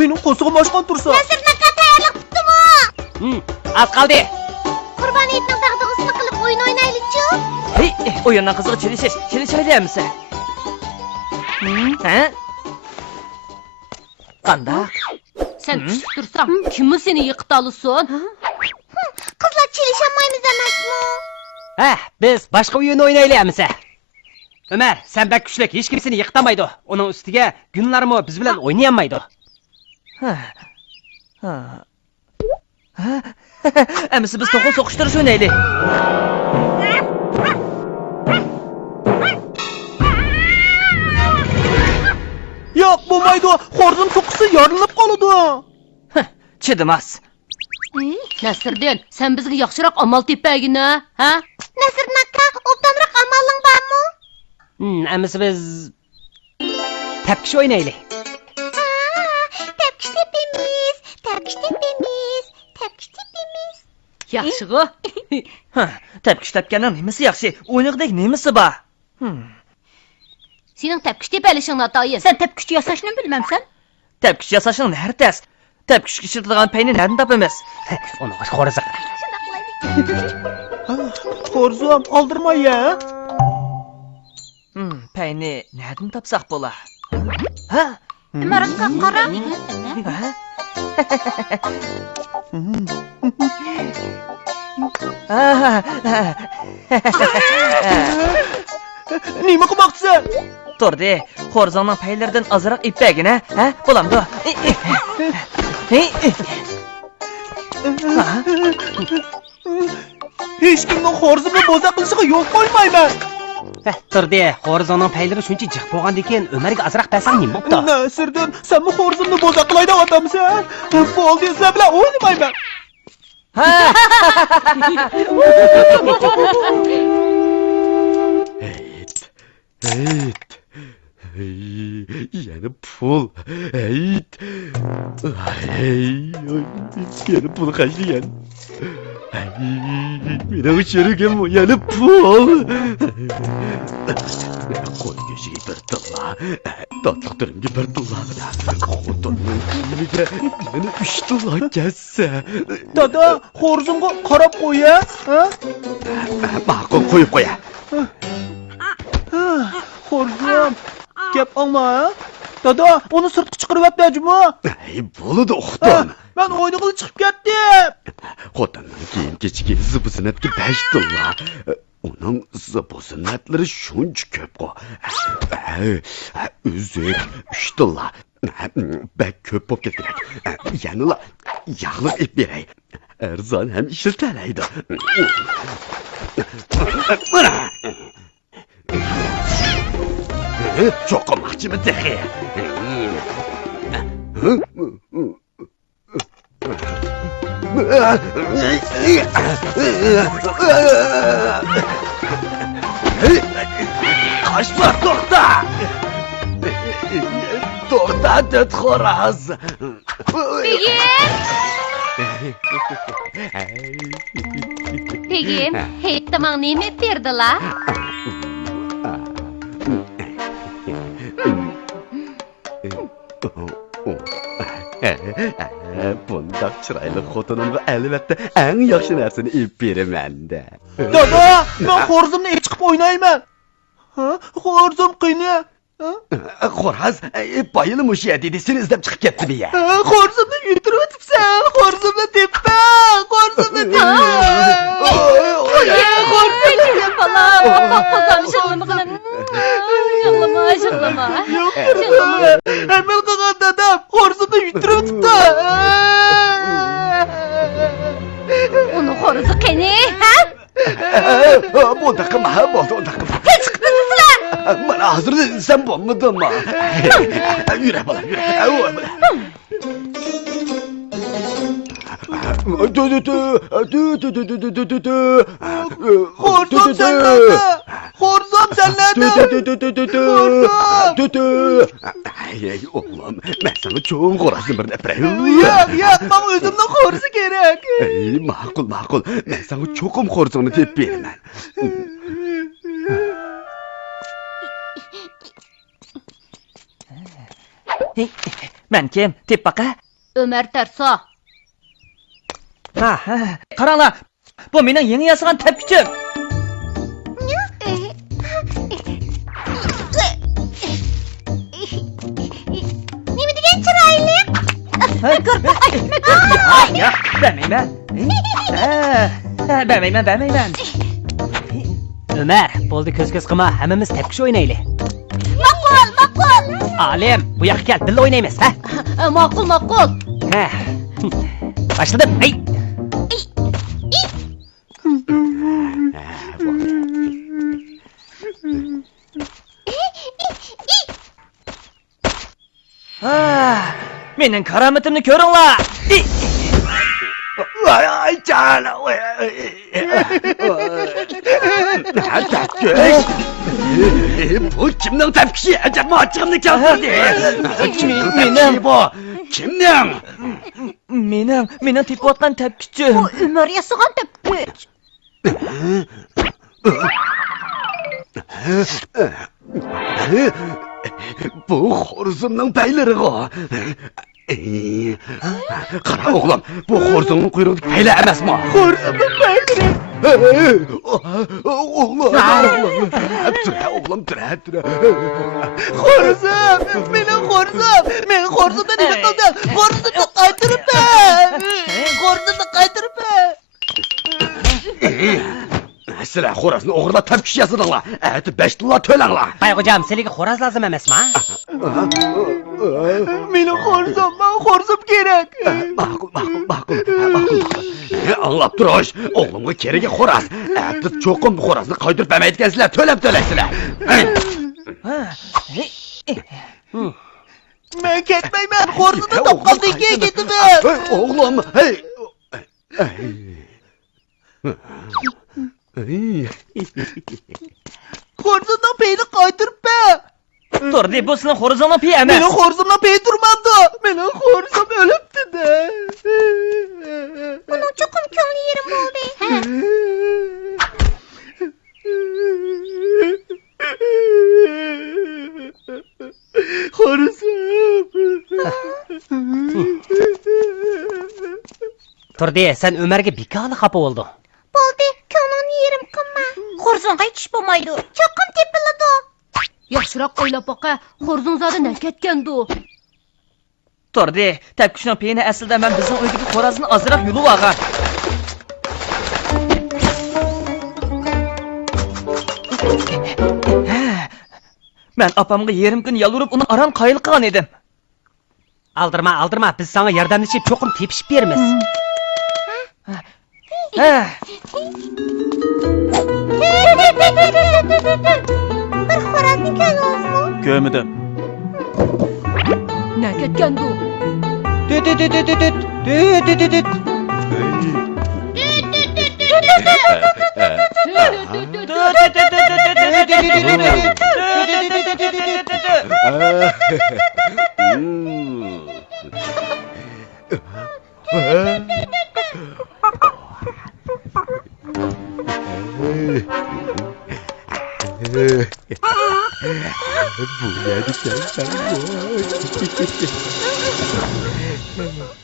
Mening qo'zig'im oshqon tursa. Nasr naka tayyorlik tutdimi? Az qoldi. Qurbon itning dag'dug'isini qilib o'yin o'ynaylik-chi. Hey, o'yindan qizig'i chilishaydi. Ha? Qandaq? Sen tushib tursan, kimmi seni yiqitalısan? Qizlar chilishamaymiz emasmi? Ha, biz boshqa o'yin o'ynaylaymiz. Ömer, sen bek kuchlik, hech kim seni yiqitamaydi. Uning ustiga Günlarmi biz bilan o'ynayolmaydi. Amisi biz to'qin so'qishtirish o'ynaylik. Yo'q, bo'lmaydi. Xo'rzim cho'qqisi yorilib qoladi. Chidamas. Nasrdin, sen bizga yaxshiroq amal tepagina, ha? Nasr naka, obdanroq amaling bormi? Amisi biz tepkish o'ynaylik. Tepkish tepimiz. Yaxshig'i. Tepkish tepganning nimasi yaxshi? O'yniqdek nimasi bor? Sening tepkish tepalishing natoyin. Sen tepkiş yasashni bilmemsen? Tepkish yasashning nari tez. Tepkishga ishiradigan payni nerdan topamiz? Uni xo'rza qilamiz. Xo'rzim, oldirmay-ya. Payni nerdan topsaq bo'lar? Ha? Marakka qara. Nima qilmoqchisan? To'rdi, xo'rzongning paylaridan ozroq ipagina, ha? Bo'lamdi. Hech kimning xo'rzimni bo'za qilishiga yo'l qo'ymayman. To'rdi, xo'rzongning paylari shuncha jiq bo'lgandan keyin Umarga ozroq bersang nima bo'pti? Nasrdin, sen bu xo'rzimni bo'za qilay deyapsanmi? Bo'ldi, sizlar bilan o'ynamayman. Yana pul. Yana pul qaşlayan. Meni uçurugim yana pul. Qo'y go'shtiga bir tilla, tatliq turimga bir tilla. Xotinning kiyimiga yana 3 tilla ketsa. Dada, xo'rzimga qarab qo'y-ya. Ma'qul qo'yib qo'ya. Xo'rzim, gap olma. Dada, uni sirtga chiqarib yotdingmi? Bo'ladi, o'xtim. Men o'yniga chiqib ketdim. Xotinning kiyim-kechiga zibu-zinatga 5 tilla. Uning zibu-zinatlari shuncha ko'p-ku. Uzuk 3 tilla. Bak ko'p bo'lib ketgan. Yanila yog'liq ip beray. Arzon ham ishlatiladi. Cho'qimoqchimi dexe? Qaşlar to'xta! To'xta, did xo'roz! Begim, heyttamang nima berdilar? Bundoq chiroyli xotinimga albatta eng yaxshi narsani ib beraman-da. Dada, men xo'rzimni chiqib o'ynayman. Xo'rzim qiyni. Xo'roz, boyili mushiya dedi, seni izlab chiqib ketdimi ya? Xo'rzimni yutirib o'tibsan. Xo'rzimni teppa. Xo'rzimni teppa. Xo'rzim balam, qozam shig'limg'ina. Yig'lama. Yo'q, hamil qilgan dadam xo'rzimni yutirib o'tibdi. Uni xo'rizi qani, ha? Bo'ldi, qilma, bo'ldi, unda qilma. Hech chiqdingizlar. Mana hozir sen bo'lmadingmi? Yura bolam, yura. Xo'rzim senladi. Xo'rzim senladi. Ey oğlum, ben sana çoğun korasın bir nefret. Yo'q, men o'zimni xo'rsi kerak. Ey, ma'qul. Ben sana çoğum xo'rsini deb beraman. Men kim? Tep baqa. Ömer Tersa. Ha, qaranglar. Bu mening yangi yasagan tepkichim. Nima degan chiroyli? Ya, bermayman. Bermayman. Ömer, bo'ldi ko'z qilma, hammamiz tepkish o'ynaylik. Ma'qul. Alim, bu yoqqa kel, birga o'ynaymiz, ha? Ma'qul. Ha. Başladım. Hey. Mening karomatimni ko'ringlar. Ay canım. Tepkiş. Bu kimden tepkişi? Acaba açığımda kalsın. Tepkişi bu. Kimden? Mening tepayotgan tepkichim. Bu Ömer yasagan tepki. Bu xo'rozimning paylariga. Qara o'g'lim, bu xo'rozimning quyrug'idagi paylar emasmi? Xo'rzimning paylari. O'g'lim, tura. Xo'rzim, mening xo'rzim. Men xo'rzimdan nima qildim? Xo'rzimni qaytiribman. Sizlar xo'rozni o'g'irlab tepkish yasadinglar. 5 tilla to'langlar. Qayg'ujam, senga xo'roz lozim emasmi? Mening xo'rzim kerak. Ma'qul. Anlab turish, o'g'limga keragi xo'roz. Siz cho'qim xo'rozni qaytirib bermayotgansizlar, to'laysizlar. Men ketmayman. Xo'rzimni topqandan keyin ketaman. O'g'lim, hey. Xo'rzimning peyini qaytiribman. Turdi, bu sening xo'rzingning peyi emas. Mening xo'rzimning peyi turmadi. Mening xo'rzim o'libdi-da. Uning cho'qim ko'ngli yerim bo'ldi. Turdi, sen Ömer'ge bekali xafa bo'lding. Bo'ldi, ko'nglimni yerim qilma. Xo'rzonga aytish bo'lmaydi. Cho'qim tepiladi. Yaxshiroq o'ylab baqa, xo'rzing zodi nakatgandu. Turdi, tepkishning peyini aslida men bizning uydagi xo'rozni ozroq yulib olgan. Men opamga yerim kun yalurib uni aran qayil qilgan edim. Aldırma, biz sana yardımlaşıp çokum tepişip veririz. Bir xo'rozni ko'rdingizmi? Ko'rmadim. Nakatgandu. Bu ne